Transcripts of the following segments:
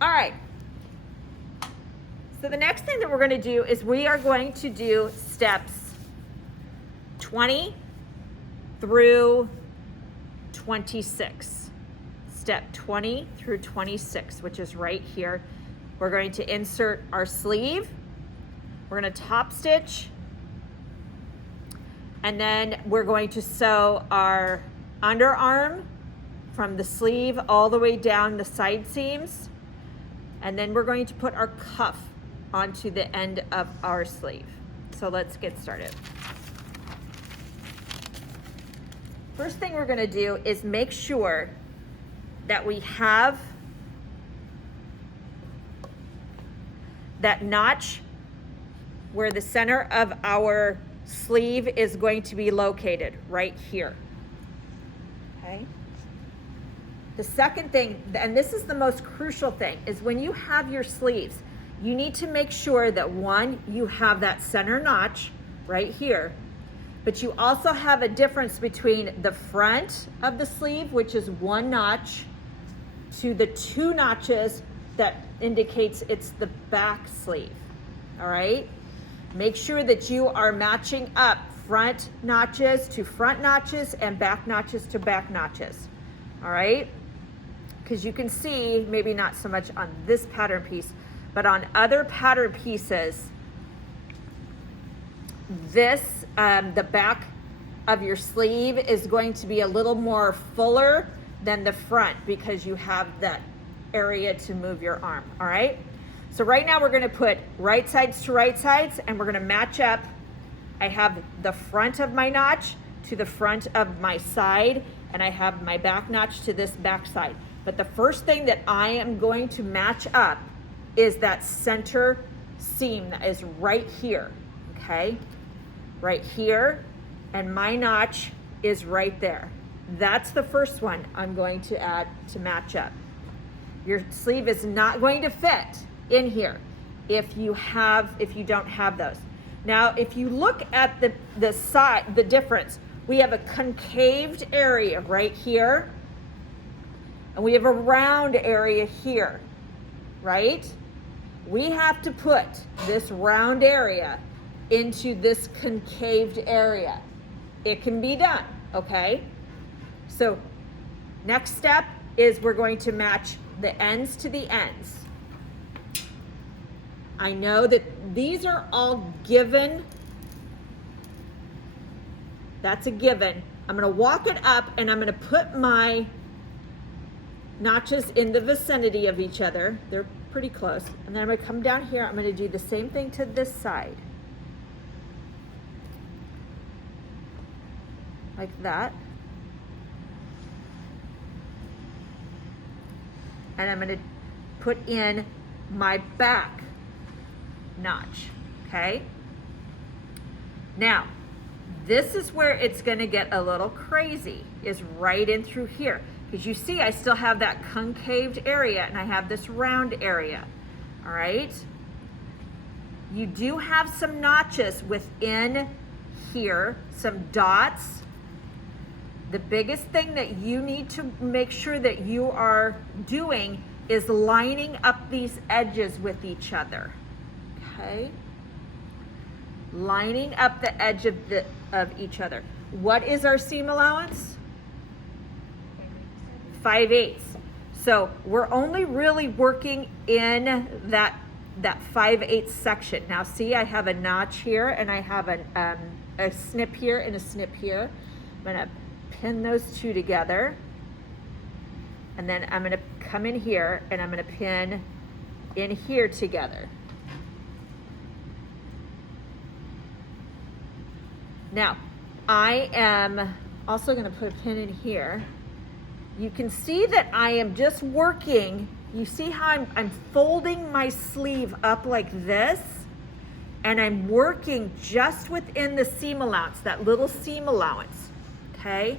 All right. So the next thing that we're going to do is we are going to do steps 20 through 26. Step 20 through 26, which is right here. We're going to insert our sleeve. We're going to top stitch. And then we're going to sew our underarm from the sleeve all the way down the side seams. And then we're going to put our cuff onto the end of our sleeve. So let's get started. First thing we're going to do is make sure that we have that notch where the center of our sleeve is going to be located, right here. Okay? The second thing, and this is the most crucial thing, is when you have your sleeves, you need to make sure that one, you have that center notch right here, but you also have a difference between the front of the sleeve, which is one notch, to the two notches that indicates it's the back sleeve. All right? Make sure that you are matching up front notches to front notches and back notches to back notches. All right? Because you can see, maybe not so much on this pattern piece, but on other pattern pieces, this, the back of your sleeve is going to be a little more fuller than the front because you have that area to move your arm, all right? So right now we're gonna put right sides to right sides and we're gonna match up. I have the front of my notch to the front of my side and I have my back notch to this back side. But the first thing that I am going to match up is that center seam that is right here, okay? Right here, and my notch is right there. That's the first one I'm going to add to match up. Your sleeve is not going to fit in here if you don't have those. Now, if you look at the side, the difference, we have a concaved area right here, and we have a round area here, right? We have to put this round area into this concaved area. It can be done, okay? So next step is we're going to match the ends to the ends. I know that these are all given. That's a given. I'm gonna walk it up and I'm gonna put my notches in the vicinity of each other. They're pretty close. And then I'm gonna come down here. I'm gonna do the same thing to this side. Like that. And I'm gonna put in my back notch, okay? Now, this is where it's gonna get a little crazy, is right in through here. Because you see, I still have that concaved area and I have this round area, all right? You do have some notches within here, some dots. The biggest thing that you need to make sure that you are doing is lining up these edges with each other, okay? Lining up the edge of each other. What is our seam allowance? 5/8. So we're only really working in that 5/8 section. Now see, I have a notch here and I have a snip here and a snip here. I'm gonna pin those two together. And then I'm gonna come in here and I'm gonna pin in here together. Now, I am also gonna put a pin in here. You can see that I am just working. You see how I'm folding my sleeve up like this, and I'm working just within the seam allowance, that little seam allowance, okay?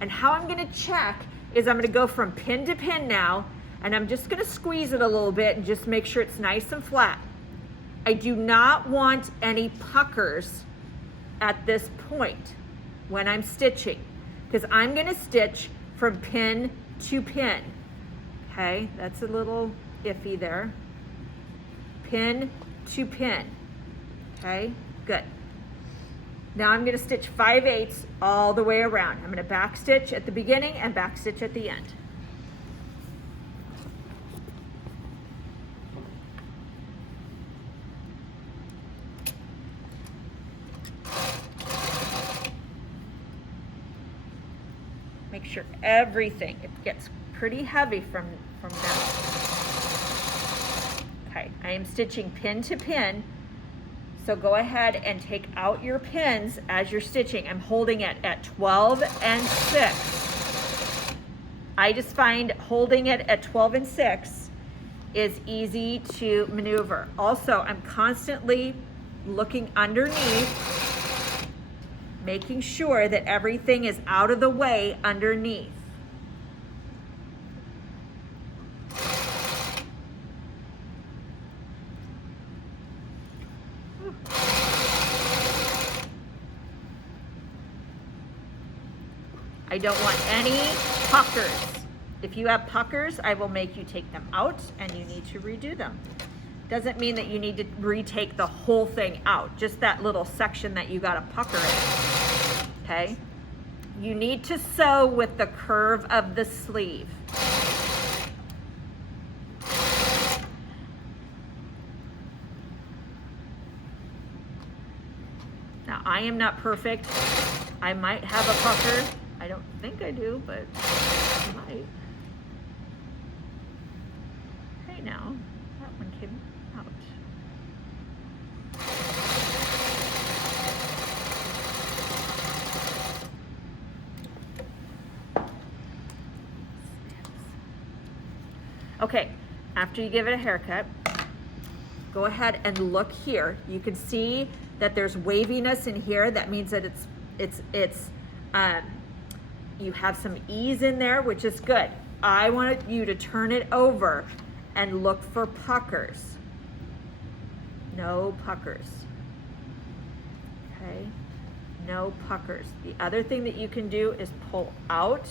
And how I'm gonna check is I'm gonna go from pin to pin now, and I'm just gonna squeeze it a little bit and just make sure it's nice and flat. I do not want any puckers at this point when I'm stitching, because I'm gonna stitch from pin to pin, okay? That's a little iffy there. Pin to pin, okay, good. Now I'm gonna stitch 5/8 all the way around. I'm gonna back stitch at the beginning and back stitch at the end. Make sure everything, it gets pretty heavy from down. Okay, I am stitching pin to pin. So go ahead and take out your pins as you're stitching. I'm holding it at 12 and 6. I just find holding it at 12 and 6 is easy to maneuver. Also, I'm constantly looking underneath, making sure that everything is out of the way underneath. I don't want any puckers. If you have puckers, I will make you take them out and you need to redo them. Doesn't mean that you need to retake the whole thing out, just that little section that you got a pucker in, okay? You need to sew with the curve of the sleeve. Now, I am not perfect. I might have a pucker. I don't think I do, but I might. Right now, that one came out. Okay, after you give it a haircut, go ahead and look here. You can see that there's waviness in here. That means that you have some ease in there, which is good. I want you to turn it over and look for puckers. No puckers. Okay, no puckers. The other thing that you can do is pull out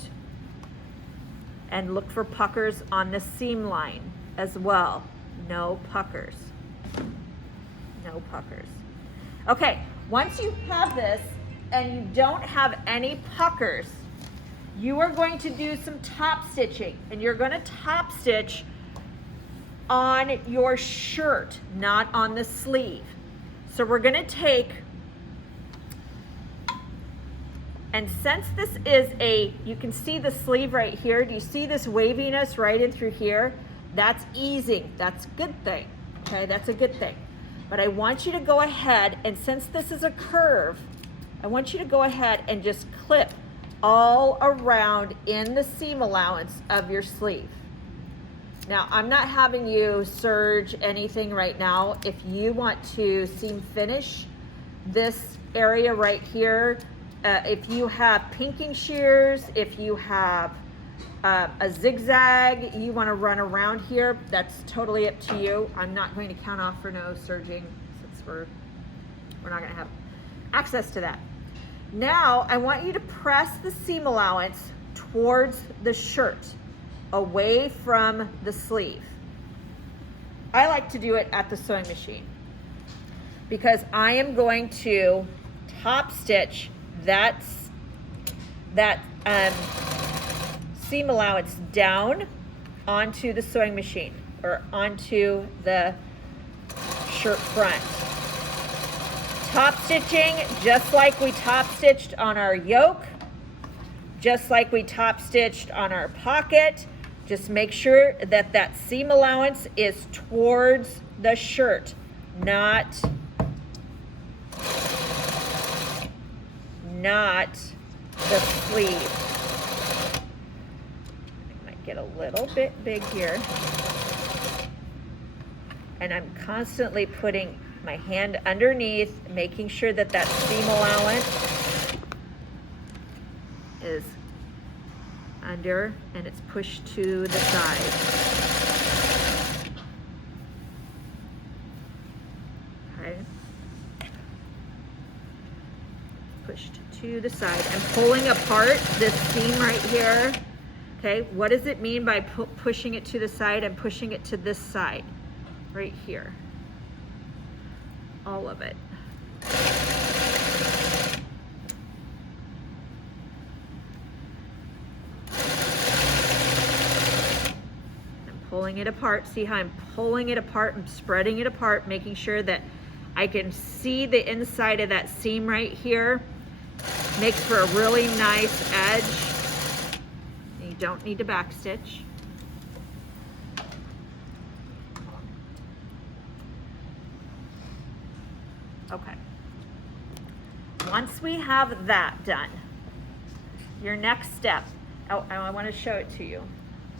and look for puckers on the seam line as well. No puckers. No puckers. Okay, once you have this and you don't have any puckers, you are going to do some top stitching, and you're going to top stitch on your shirt, not on the sleeve. So we're going to take, and since this is you can see the sleeve right here. Do you see this waviness right in through here? That's easing. That's a good thing. Okay, that's a good thing. But I want you to go ahead, and since this is a curve, I want you to go ahead and just clip all around in the seam allowance of your sleeve. Now, I'm not having you serge anything right now. If you want to seam finish this area right here, if you have pinking shears, if you have a zigzag, you want to run around here, that's totally up to you. I'm not going to count off for no serging since we're not going to have access to that. Now, I want you to press the seam allowance towards the shirt, away from the sleeve. I like to do it at the sewing machine because I am going to top stitch that seam allowance down onto the sewing machine or onto the shirt front. Top stitching just like we top stitched on our yoke, just like we top stitched on our pocket. Just make sure that that seam allowance is towards the shirt, not the sleeve. I might get a little bit big here. And I'm constantly putting my hand underneath, making sure that that seam allowance is under and it's pushed to the side. Okay. Pushed to the side. I'm pulling apart this seam right here Okay, what does it mean by pushing it to the side and pushing it to this side? Right here. All of it. I'm pulling it apart. See how I'm pulling it apart? I'm spreading it apart, making sure that I can see the inside of that seam right here. Makes for a really nice edge. You don't need to backstitch. Okay. Once we have that done, your next step, I want to show it to you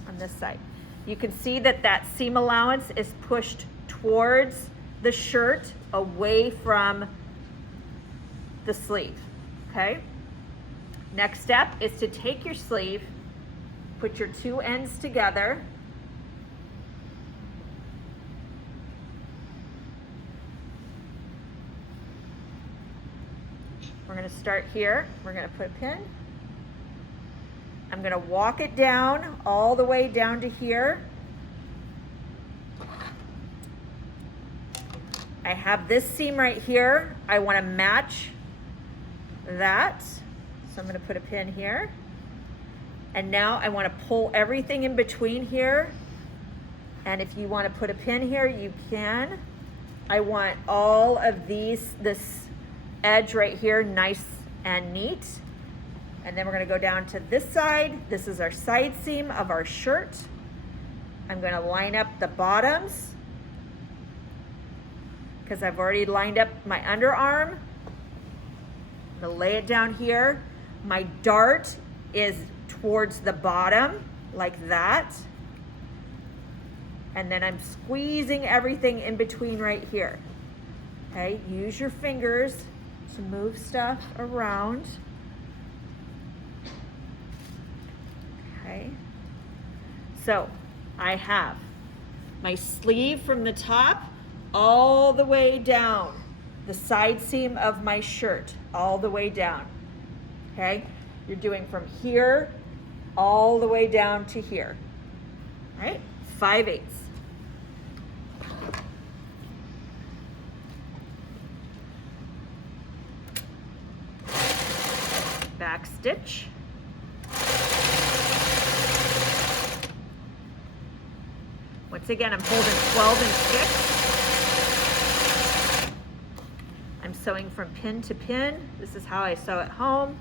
on this side. You can see that that seam allowance is pushed towards the shirt, away from the sleeve, okay? Next step is to take your sleeve, put your two ends together, we're going to start here. We're going to put a pin. I'm going to walk it down all the way down to here. I have this seam right here. I want to match that. So I'm going to put a pin here. And now I want to pull everything in between here. And if you want to put a pin here, you can. I want all of this edge right here nice and neat. And then we're going to go down to this side. This is our side seam of our shirt. I'm going to line up the bottoms because I've already lined up my underarm. I'm going to lay it down here. My dart is towards the bottom like that. And then I'm squeezing everything in between right here. Okay, use your fingers to move stuff around. Okay, so I have my sleeve from the top all the way down, the side seam of my shirt all the way down. Okay, you're doing from here all the way down to here. All right, 5/8. Back stitch. Once again, I'm holding 12 and 6. I'm sewing from pin to pin. This is how I sew at home.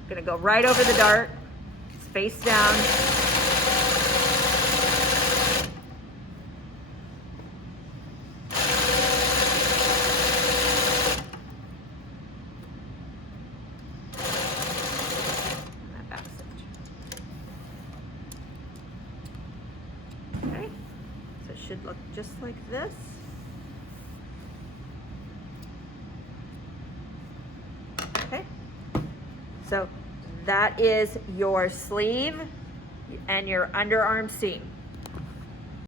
I'm gonna go right over the dart. It's face down. Should look just like this. Okay, so that is your sleeve and your underarm seam.